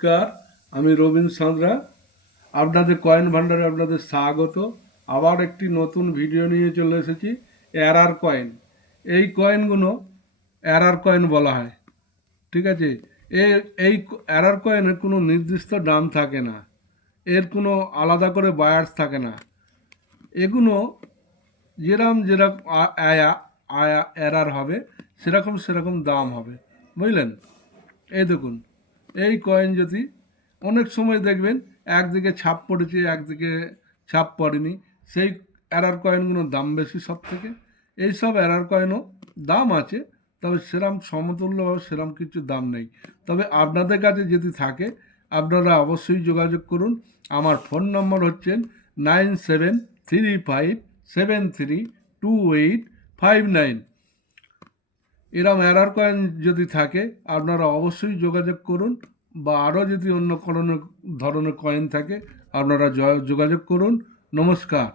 নমস্কার, আমি রবীন সাঁতরা। আপনাদের কয়েন ভান্ডারে আপনাদের স্বাগত। আবার একটি নতুন ভিডিও নিয়ে চলে এসেছি। এরআর কয়েন, এই কয়েনগুলো এরআর কয়েন বলা হয়। ঠিক আছে, এই এরআর কয়েনের কোনো নির্দিষ্ট দাম থাকে না, এর কোনো আলাদা করে বায়ার্স থাকে না। এগুলো যেরকম আয়া আয়া এরআর হবে সেরকম দাম হবে, বুঝলেন? এই দেখুন, এই কয়েন যদি অনেক সময় দেখবেন একদিকে ছাপ পড়েছে একদিকে ছাপ পড়েনি, সেই এরর কয়েনগুলোর দাম বেশি সব থেকে। এইসব এরর কয়েনও দাম আছে, তবে সেরম সমতুল্যভাবে সেরম কিছু দাম নেই। তবে আপনাদের কাছে যদি থাকে আপনারা অবশ্যই যোগাযোগ করুন। আমার ফোন নম্বর হচ্ছে 9735732859। এরম এরর কয়েন যদি থাকে আপনারা অবশ্যই যোগাযোগ করুন, বা আরও যদি অন্য কোনো ধরনের কয়েন থাকে আপনারা যোগাযোগ করুন। নমস্কার।